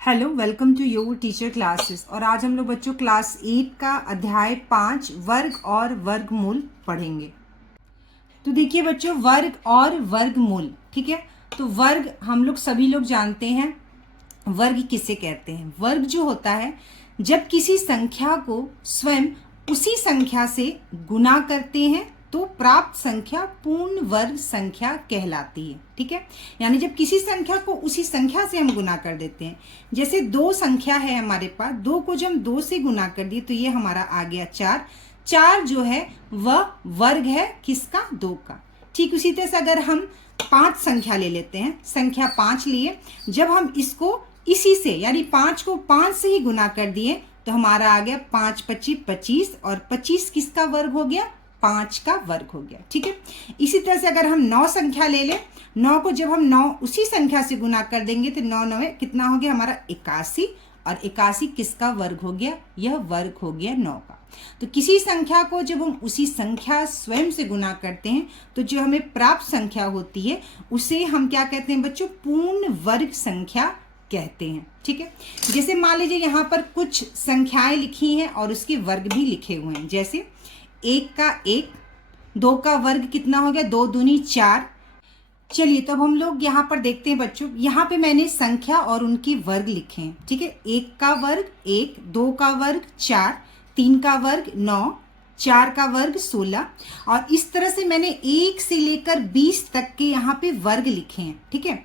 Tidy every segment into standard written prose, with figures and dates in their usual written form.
Hello, welcome to your teacher classes. और आज हम लोग बच्चों क्लास 8 का अध्याय 5 वर्ग और वर्गमूल पढ़ेंगे। तो देखिए बच्चों, वर्ग और वर्गमूल, ठीक है। तो वर्ग हम लोग सभी लोग जानते हैं। वर्ग किसे कहते हैं? वर्ग जो होता है जब किसी संख्या को स्वयं उसी संख्या से गुना करते हैं तो प्राप्त संख्या पूर्ण वर्ग संख्या कहलाती है, ठीक है। यानी जब किसी संख्या को उसी संख्या से हम गुना कर देते हैं, जैसे दो संख्या है हमारे पास, दो को जब हम दो से गुना कर दिए तो ये हमारा आ गया चार। चार जो है वह वर्ग है किसका? दो का। ठीक उसी तरह से अगर हम पांच संख्या ले लेते हैं, संख्या पांच लिए, जब हम इसको इसी से यानी पांच को पांच से ही गुना कर दिए तो हमारा आ गया पांच पच्चीस 25, और 25 किसका वर्ग हो गया? पांच का वर्ग हो गया, ठीक है। इसी तरह से अगर हम नौ संख्या ले लें, नौ को जब हम नौ उसी संख्या से गुना कर देंगे तो नौ नौ कितना हो गया हमारा? 81, और 81 किसका वर्ग हो गया? यह वर्ग हो गया नौ का। तो किसी संख्या को जब हम उसी संख्या स्वयं से गुना करते हैं तो जो हमें प्राप्त संख्या होती है उसे हम क्या कहते हैं बच्चों? पूर्ण वर्ग संख्या कहते हैं, ठीक है। जैसे मान लीजिए यहाँ पर कुछ संख्याएं लिखी हैं और उसके वर्ग भी लिखे हुए हैं, जैसे एक का एक, दो का वर्ग कितना हो गया? दो दूनी चार। चलिए तो अब हम लोग यहाँ पर देखते हैं बच्चों, यहाँ पे मैंने संख्या और उनके वर्ग लिखे हैं, ठीक है। एक का वर्ग एक, दो का वर्ग चार, तीन का वर्ग 9, चार का वर्ग 16, और इस तरह से मैंने 1 से लेकर 20 तक के यहाँ पे वर्ग लिखे हैं, ठीक है।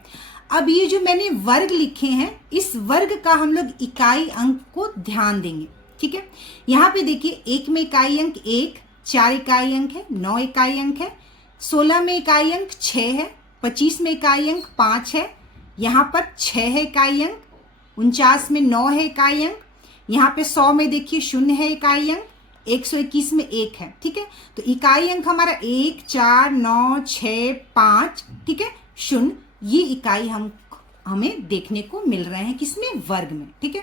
अब ये जो मैंने वर्ग लिखे हैं, इस वर्ग का हम लोग इकाई अंक को ध्यान देंगे, ठीक है। यहाँ पे देखिए, एक में इकाई अंक एक, चार इकाई अंक है, 9 इकाई अंक है, 16 में इकाई अंक 6 है, 25 में इकाई अंक 5 है, यहाँ पर 6 है इकाई अंक, 49 में 9 है इकाई अंक, यहाँ पे 100 में देखिए 0 है इकाई अंक, 121 में 1 है, ठीक है। तो इकाई अंक हमारा 1, 4, 9, 6, 5, ठीक है, 0, ये इकाई हमें देखने को मिल रहे हैं किसमें? वर्ग में, ठीक है।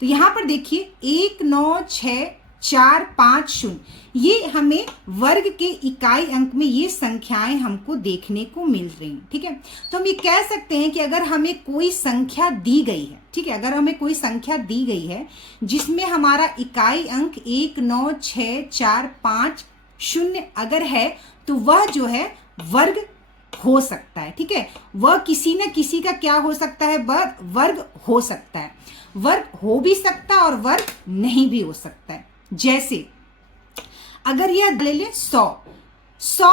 तो यहाँ पर देखिए 1, 9, 6, 4, 5, 0, ये हमें वर्ग के इकाई अंक में ये संख्याएं हमको देखने को मिल रही हैं, ठीक है। तो हम ये कह सकते हैं कि अगर हमें कोई संख्या दी गई है, ठीक है, अगर हमें कोई संख्या दी गई है जिसमें हमारा इकाई अंक 1, 9, 6, 4, 5, 0 अगर है तो वह जो है वर्ग हो सकता है, ठीक है। वह किसी न किसी का क्या हो सकता है? वर्ग हो सकता है। वर्ग हो भी सकता है और वर्ग नहीं भी हो सकता है। जैसे अगर यह ले ले 100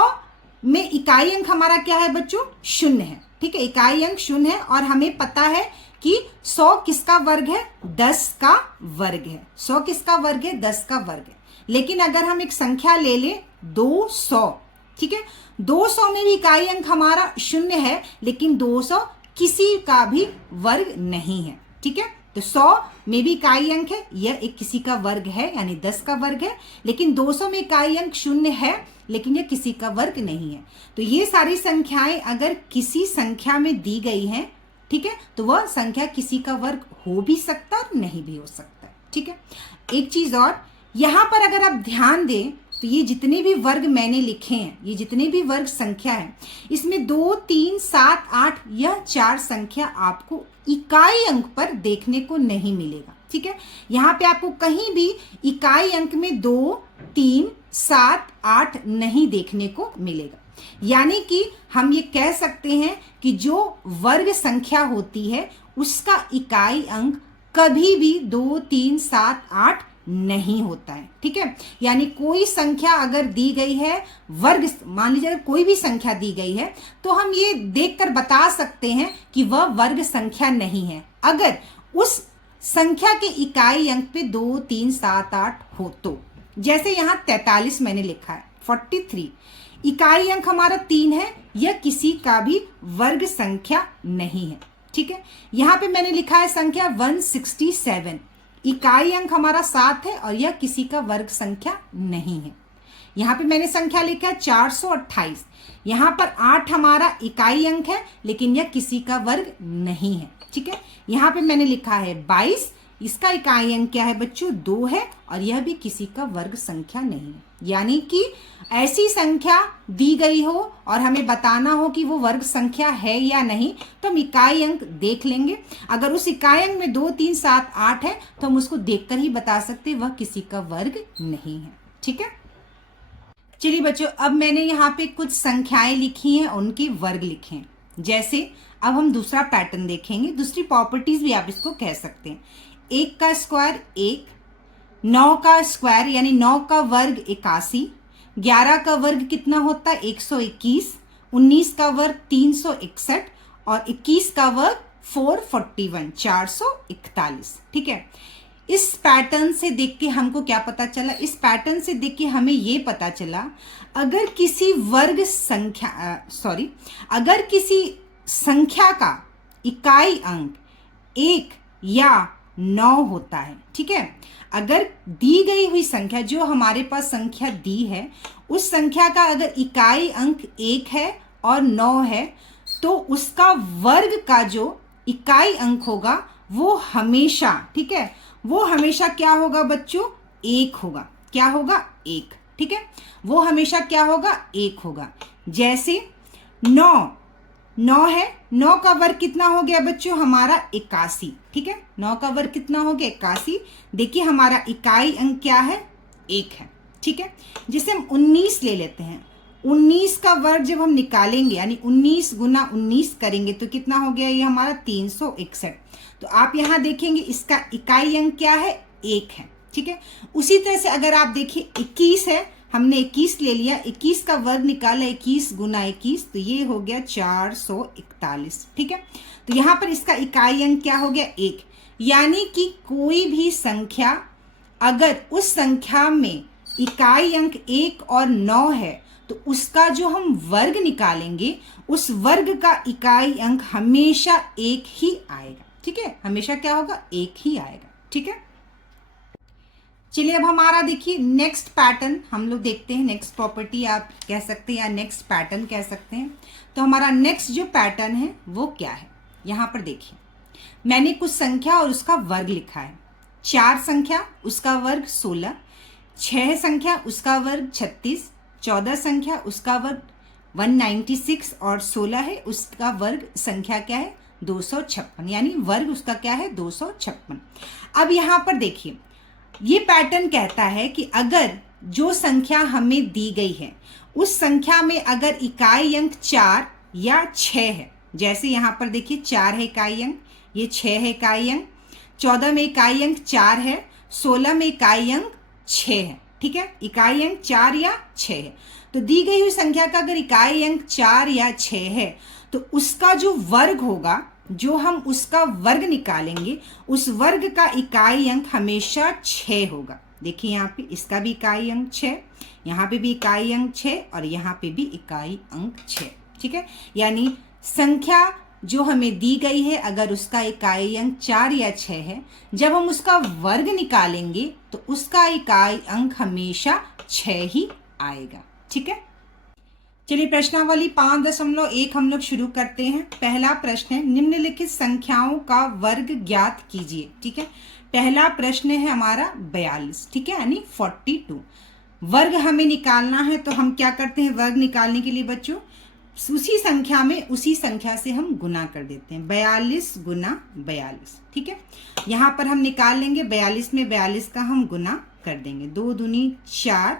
में इकाई अंक हमारा क्या है बच्चों? 0 है, ठीक है। इकाई अंक 0 है और हमें पता है कि 100 किसका वर्ग है? 10 का वर्ग है। 100 किसका वर्ग है? 10 का वर्ग है। लेकिन अगर हम एक संख्या ले ले 200, ठीक है, 200 में भी इकाई अंक हमारा 0 है, लेकिन 200 किसी का भी वर्ग नहीं है, ठीक है। तो 100 में भी इकाई अंक है, यह एक किसी का वर्ग है यानी 10 का वर्ग है, लेकिन 200 में इकाई अंक 0 है लेकिन यह किसी का वर्ग नहीं है। तो ये सारी संख्याएं अगर किसी संख्या में दी गई हैं, ठीक है, तो वह संख्या किसी का वर्ग हो भी सकता है नहीं भी हो सकता है, ठीक है। एक चीज और, यहां पर अगर आप ध्यान दें तो ये जितने भी वर्ग मैंने लिखे हैं, ये जितने भी वर्ग संख्या है, इसमें 2, 3, 7, 8 यह 4 संख्या आपको इकाई अंक पर देखने को नहीं मिलेगा, ठीक है। यहाँ पे आपको कहीं भी इकाई अंक में 2, 3, 7, 8 नहीं देखने को मिलेगा। यानी कि हम ये कह सकते हैं कि जो वर्ग संख्या होती है उसका इकाई अंक कभी भी 2, 3, 7, 8 नहीं होता है, ठीक है। यानी कोई संख्या अगर दी गई है, वर्ग मान लीजिए अगर कोई भी संख्या दी गई है तो हम ये देखकर बता सकते हैं कि वह वर्ग संख्या नहीं है अगर उस संख्या के इकाई अंक पे 2, 3, 7, 8 हो तो। जैसे यहाँ 43 मैंने लिखा है, 43 इकाई अंक हमारा 3 है, यह किसी का भी वर्ग संख्या नहीं है, ठीक है। यहाँ पे मैंने लिखा है संख्या 167, इकाई अंक हमारा 7 है और यह किसी का वर्ग संख्या नहीं है। यहाँ पे मैंने संख्या लिखा है 428, यहाँ पर 8 हमारा इकाई अंक है लेकिन यह किसी का वर्ग नहीं है, ठीक है। यहाँ पे मैंने लिखा है 22, इसका इकाई अंक क्या है बच्चों 2 है और यह भी किसी का वर्ग संख्या नहीं है। यानी कि ऐसी संख्या दी गई हो और हमें बताना हो कि वो वर्ग संख्या है या नहीं, तो हम इकाई अंक देख लेंगे। अगर उस इकाई अंक में 2, 3, 7, 8 है तो हम उसको देखकर ही बता सकते वह किसी का वर्ग नहीं है। ठीक है, चलिए बच्चों, अब मैंने यहाँ पे कुछ संख्याएं लिखी हैं, उनके वर्ग लिखे हैं। जैसे अब हम दूसरा पैटर्न देखेंगे, दूसरी प्रॉपर्टीज भी आप इसको कह सकते हैं। 1 का स्क्वायर 1, 9 का स्क्वायर यानी 9 का वर्ग 81, 11 का वर्ग कितना होता है 121, 19 का वर्ग 361 और 21 का वर्ग 441 441। ठीक है, इस पैटर्न से देख के हमको क्या पता चला, इस पैटर्न से देख के हमें ये पता चला अगर किसी वर्ग संख्या अगर किसी संख्या का इकाई अंक 1 या 9 होता है, ठीक है, अगर दी गई हुई संख्या जो हमारे पास संख्या दी है उस संख्या का अगर इकाई अंक 1 है और 9 है तो उसका वर्ग का जो इकाई अंक होगा वो हमेशा, ठीक है, वो हमेशा क्या होगा बच्चों 1 होगा। क्या होगा 1। ठीक है, वो हमेशा क्या होगा 1 होगा। जैसे 9 है, 9 का वर्ग कितना हो गया बच्चों हमारा 81। ठीक है, 9 का वर्ग कितना हो गया 81। देखिए हमारा इकाई अंक क्या है 1 है। ठीक है, जिसे हम 19 ले लेते हैं, 19 का वर्ग जब हम निकालेंगे यानी 19 गुना 19 करेंगे तो कितना हो गया ये हमारा 361। तो आप यहां देखेंगे इसका इकाई अंक क्या है 1 है। ठीक है, उसी तरह से अगर आप देखिए 21 है, हमने 21 ले लिया, 21 का वर्ग निकाला 21 गुना 21 तो ये हो गया 441। ठीक है, तो यहां पर इसका इकाई अंक क्या हो गया 1। यानी कि कोई भी संख्या अगर उस संख्या में इकाई अंक 1 और 9 है तो उसका जो हम वर्ग निकालेंगे उस वर्ग का इकाई अंक हमेशा 1 ही आएगा। ठीक है, हमेशा क्या होगा 1 ही आएगा। ठीक है, चलिए अब हमारा देखिए नेक्स्ट पैटर्न हम लोग देखते हैं। नेक्स्ट प्रॉपर्टी आप कह सकते हैं या नेक्स्ट पैटर्न कह सकते हैं। तो हमारा नेक्स्ट जो पैटर्न है वो क्या है, यहाँ पर देखिए मैंने कुछ संख्या और उसका वर्ग लिखा है। 4 संख्या उसका वर्ग 16, 6 संख्या उसका वर्ग 36, 14 संख्या उसका वर्ग 196 और 16 है उसका वर्ग संख्या क्या है 256, यानी वर्ग उसका क्या है 256। अब यहाँ पर देखिए ये पैटर्न कहता है कि अगर जो संख्या हमें दी गई है उस संख्या में अगर इकाई अंक 4 या 6 है, जैसे यहाँ पर देखिए 4 है इकाई अंक, ये 6 है इकाई अंक, 14 में इकाई अंक 4 है, 16 में इकाई अंक 6 है। ठीक है, इकाई अंक 4 या 6 है। तो दी गई हुई संख्या का अगर इकाई अंक 4 या 6 है तो उसका जो वर्ग होगा, जो हम उसका वर्ग निकालेंगे उस वर्ग का इकाई अंक हमेशा 6 होगा। देखिए यहाँ पे इसका भी इकाई अंक 6, यहाँ पे भी इकाई अंक 6 और यहाँ पे भी इकाई अंक 6। ठीक है, यानी संख्या जो हमें दी गई है अगर उसका इकाई अंक 4 या 6 है, जब हम उसका वर्ग निकालेंगे तो उसका इकाई अंक हमेशा 6 ही आएगा। ठीक है, चलिए प्रश्नावली 5.1 हम लोग शुरू करते हैं। पहला प्रश्न है निम्नलिखित संख्याओं का वर्ग ज्ञात कीजिए। ठीक है, पहला प्रश्न है हमारा 42। ठीक है, यानी 42 वर्ग हमें निकालना है। तो हम क्या करते हैं वर्ग निकालने के लिए बच्चों उसी संख्या में उसी संख्या से हम गुना कर देते हैं, 42 गुना 42। ठीक है, यहाँ पर हम निकाल लेंगे 42 में 42 का हम गुना कर देंगे। 2 दूनी 4,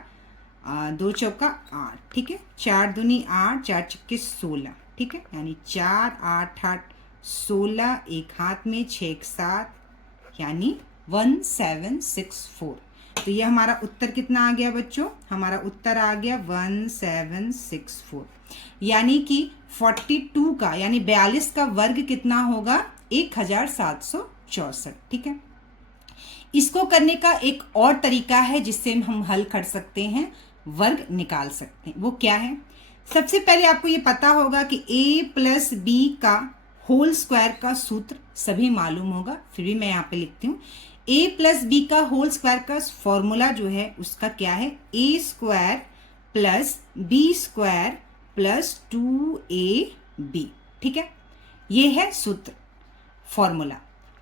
2 चौका 8। ठीक है, 4 दूनी 8, 4 चौके 16। ठीक है, यानी 4 8 8 16, एक हाथ में 6 एक साथ यानी 1764। तो ये हमारा उत्तर कितना आ गया बच्चों, हमारा उत्तर आ गया 1764। यानी कि 42 का यानी 42 का वर्ग कितना होगा 1764। ठीक है, इसको करने का एक और तरीका है जिससे हम हल कर सकते हैं, वर्ग निकाल सकते हैं। वो क्या है, सबसे पहले आपको ये पता होगा कि a प्लस बी का होल स्क्वायर का सूत्र सभी मालूम होगा, फिर भी मैं यहाँ पे लिखती हूँ। a प्लस बी का होल स्क्वायर का फॉर्मूला जो है उसका क्या है, a square plus b square plus 2ab। ठीक है, ये है सूत्र फॉर्मूला।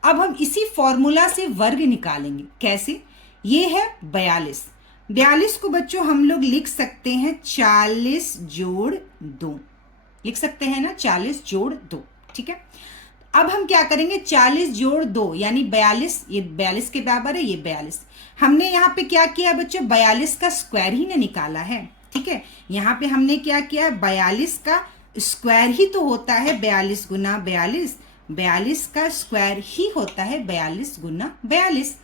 अब हम इसी फॉर्मूला से वर्ग निकालेंगे। कैसे? ये है 42। 42 को बच्चों हम लोग लिख सकते हैं 40 जोड़ 2, लिख सकते हैं ना, 40 जोड़ 2। ठीक है, अब हम क्या करेंगे, 40 जोड़ 2 यानी 42, ये 42 के बराबर है, ये 42। हमने यहाँ पे क्या किया बच्चों, 42 का स्क्वायर ही ना निकाला है। ठीक है, यहाँ पे हमने क्या किया, 42 का स्क्वायर ही तो होता है 42 गुना 42, 42 का स्क्वायर ही होता है 42 गुना 42।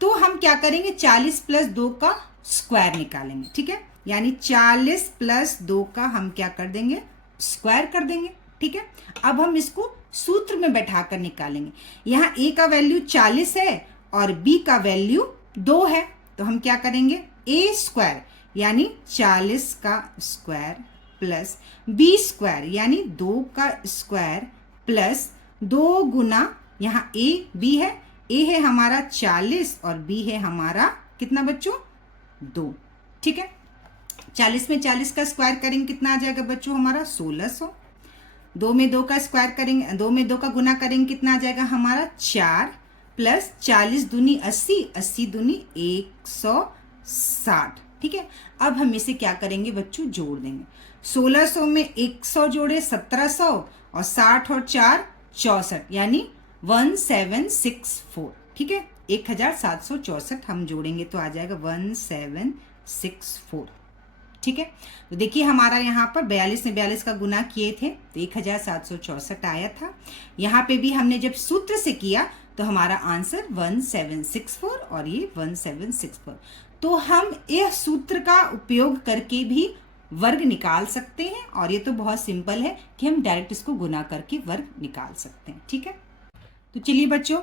तो हम क्या करेंगे, 40 प्लस 2 का स्क्वायर निकालेंगे। ठीक है, यानी 40 प्लस 2 का हम क्या कर देंगे, स्क्वायर कर देंगे। ठीक है, अब हम इसको सूत्र में बैठाकर निकालेंगे। यहाँ a का वैल्यू 40 है और b का वैल्यू 2 है, तो हम क्या करेंगे, a स्क्वायर यानी 40 का स्क्वायर प्लस b स्क्वायर यानी 2 का स्क्वायर प्लस 2 गुना, यहाँ a b है, a है हमारा 40 और b है हमारा कितना बच्चों, 2। ठीक है, 40 में 40 का स्क्वायर करेंगे कितना आ जाएगा बच्चों हमारा, 1600। 2 में 2 का स्क्वायर करेंगे, 2 में 2 का गुना करेंगे कितना आ जाएगा हमारा, 4 प्लस 40 दूनी 80, 80 दूनी 160। ठीक है, अब हम इसे क्या करेंगे बच्चों, जोड़ देंगे। 1600 में 100 जोड़े 1700 और 60 और 4 64 यानी 1764। ठीक है, 1764 हम जोड़ेंगे तो आ जाएगा 1764। ठीक है, तो देखिए हमारा यहाँ पर 42 में 42 का गुना किए थे तो 1764 आया था। यहाँ पे भी हमने जब सूत्र से किया तो हमारा आंसर 1764 और ये 1764। तो हम यह सूत्र का उपयोग करके भी वर्ग निकाल सकते हैं और ये तो बहुत सिंपल है कि हम डायरेक्ट इसको गुना करके वर्ग निकाल सकते हैं। ठीक है, तो चलिए बच्चों,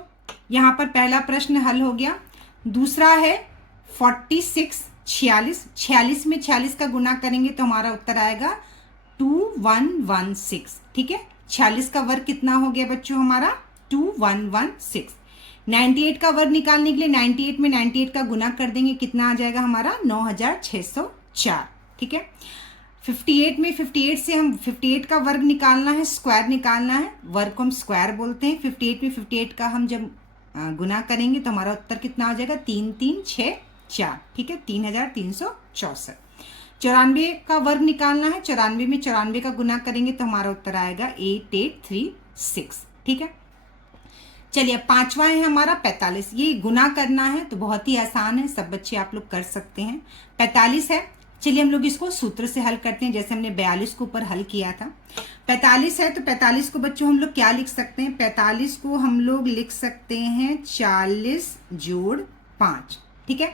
यहाँ पर पहला प्रश्न हल हो गया। दूसरा है 46 46 में 46 का गुना करेंगे तो हमारा उत्तर आएगा 2116। ठीक है, 46 का वर्ग कितना हो गया बच्चों हमारा, 2116। 98 का वर्ग निकालने के लिए 98 में 98 का गुना कर देंगे, कितना आ जाएगा हमारा, 9604। ठीक है, 58 में 58 से हम 58 का वर्ग निकालना है, स्क्वायर निकालना है, वर्ग को हम स्क्वायर बोलते हैं। 58 में 58 का हम जब गुना करेंगे तो हमारा उत्तर कितना आ जाएगा, 3364। ठीक है, 3364। 94 का वर्ग निकालना है, 94 में 94 का गुना करेंगे तो हमारा उत्तर आएगा 8836। ठीक है, चलिए अब पांचवा है हमारा 45। ये गुना करना है तो बहुत ही आसान है, सब बच्चे आप लोग कर सकते हैं। 45 है, चलिए हम लोग इसको सूत्र से हल करते हैं, जैसे हमने 42 को ऊपर हल किया था। 45 है तो 45 को बच्चों हम लोग क्या लिख सकते हैं, 45 को हम लोग लिख सकते हैं 40 जोड़ 5। ठीक है,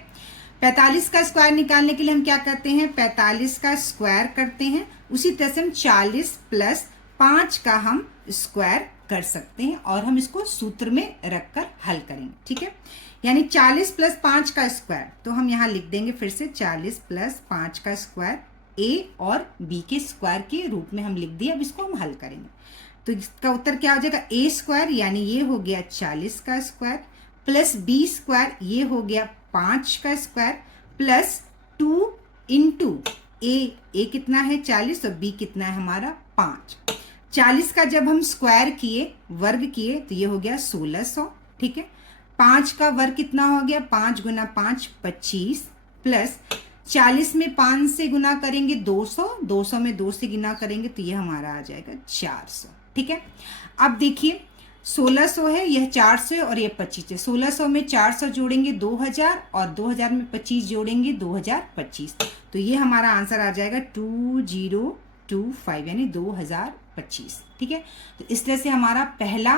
45 का स्क्वायर निकालने के लिए हम क्या करते हैं, 45 का स्क्वायर करते हैं। उसी तरह से हम 40 प्लस 5 का हम स्क्वायर कर सकते हैं और हम इसको सूत्र में रखकर हल करेंगे। ठीक है, यानी 40 प्लस 5 का स्क्वायर, तो हम यहाँ लिख देंगे फिर से 40 प्लस 5 का स्क्वायर, a और b के स्क्वायर के रूप में हम लिख दिए। अब इसको हम हल करेंगे तो इसका उत्तर क्या हो जाएगा, a स्क्वायर यानी ये हो गया 40 का स्क्वायर प्लस b स्क्वायर ये हो गया 5 का स्क्वायर प्लस 2 इंटू a कितना है 40 और b कितना है हमारा 5। 40 का जब हम स्क्वायर किए, वर्ग किए, तो ये हो गया 1600। ठीक है, 5 का वर्ग कितना हो गया, 5 गुना 5 25 प्लस 40 में 5 से गुना करेंगे 200, 200 में 2 से गुना करेंगे तो ये हमारा आ जाएगा 400। ठीक है, अब देखिए 1600 है, यह 400 है और ये 25 है। 1600 में 400 जोड़ेंगे 2000 और 2000 में 25 जोड़ेंगे 2025, तो ये हमारा आंसर आ जाएगा 2025 यानी 2025। ठीक है, तो इस तरह से हमारा पहला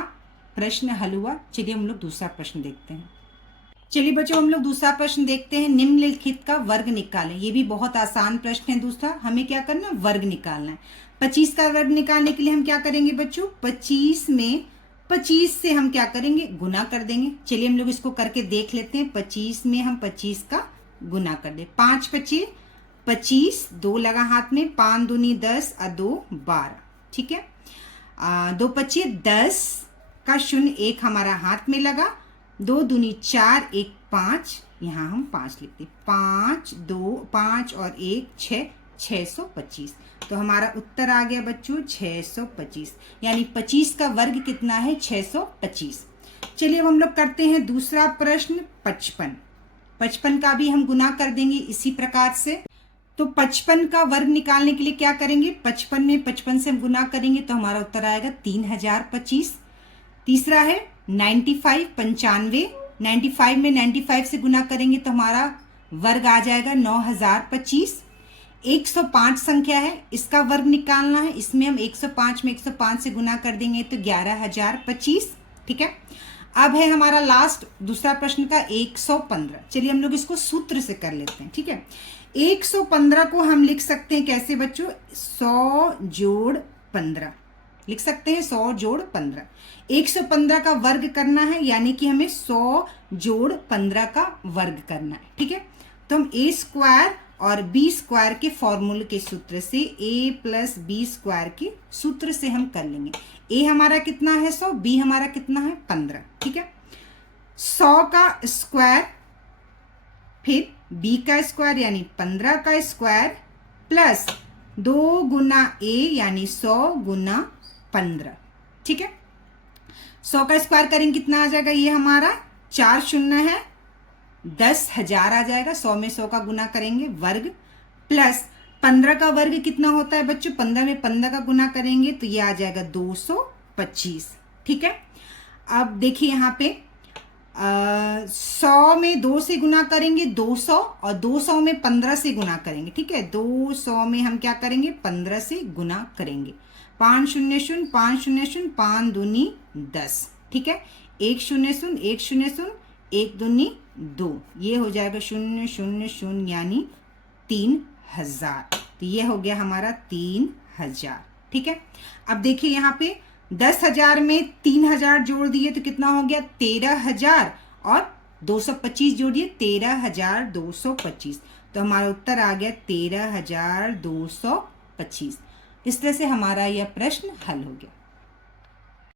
प्रश्न हल हुआ। चलिए हम लोग दूसरा प्रश्न देखते हैं। चलिए बच्चों हम लोग दूसरा प्रश्न देखते हैं। निम्नलिखित का वर्ग निकालें। ये भी बहुत आसान प्रश्न है दूसरा। हमें क्या करना है, वर्ग निकालना है। 25 का वर्ग निकालने के लिए हम क्या करेंगे बच्चों, 25 में 25 से हम क्या करेंगे, गुना कर देंगे। चलिए हम लोग इसको करके देख लेते हैं। 25 में हम 25 का गुना कर दे, 5 25 25, 2 लगा हाथ में, 5 दूनी 10 और 2 12। ठीक है, 2 25 10 का शून्य 1 हमारा हाथ में लगा, 2 दूनी 4 1 5, यहाँ हम 5 लिखते, 5 2 5 और 1 6, 625। तो हमारा उत्तर आ गया बच्चों 625, यानी 25 का वर्ग कितना है 625। चलिए अब हम लोग करते हैं दूसरा प्रश्न 55। 55 का भी हम गुना कर देंगे इसी प्रकार से। तो 55 का वर्ग निकालने के लिए क्या करेंगे, 55 में 55 से हम गुना करेंगे तो हमारा उत्तर आएगा 3025। तीसरा है 95 95, 95 में 95 से गुना करेंगे तो हमारा वर्ग आ जाएगा 9025। 105 संख्या है, इसका वर्ग निकालना है। इसमें हम 105 में 105 से गुना कर देंगे तो 11025। ठीक है। अब है हमारा लास्ट दूसरा प्रश्न का 115। चलिए हम लोग इसको सूत्र से कर लेते हैं। ठीक है। 115 को हम लिख सकते हैं कैसे बच्चों, 100 जोड़ 15 लिख सकते हैं, 100 जोड़ 15। 115 का वर्ग करना है, यानी कि हमें 100 जोड़ 15 का वर्ग करना है। ठीक है। तो हम a स्क्वायर और b स्क्वायर के फॉर्मूले के सूत्र से a प्लस बी स्क्वायर के सूत्र से हम कर लेंगे। a हमारा कितना है 100, b हमारा कितना है 15। ठीक है। 100 का स्क्वायर फिर b का स्क्वायर यानी 15 का स्क्वायर प्लस 2 गुना a यानी 100 गुना 15। ठीक है। 100 का स्क्वायर करेंगे कितना आ जाएगा, ये हमारा 4 शून्य है 10,000 आ जाएगा। 100 में 100 का गुना करेंगे वर्ग प्लस 15 का वर्ग कितना होता है बच्चों, 15 में 15 का गुना करेंगे तो ये आ जाएगा 225। ठीक है। अब देखिए यहाँ पे 100 में 2 से गुना करेंगे 200 और 200 में 15 से गुना करेंगे। ठीक है। 200 में हम क्या करेंगे 15 से गुना करेंगे। 5 शून्य शून्य 5 शून्य शून्य 5 दूनी 10। ठीक है। 1 शून्य शून्य 1 शून्य शून्य 1 दूनी 2, ये हो जाएगा 0 0 0 यानी 3000। तो ये हो गया हमारा 3000। ठीक है। अब देखिए यहाँ पे 10,000 में 3000 जोड़ दिए तो कितना हो गया 13,000 और 225 जोड़िए 13,225। तो हमारा उत्तर आ गया 13,225। इस तरह से हमारा यह प्रश्न हल हो गया।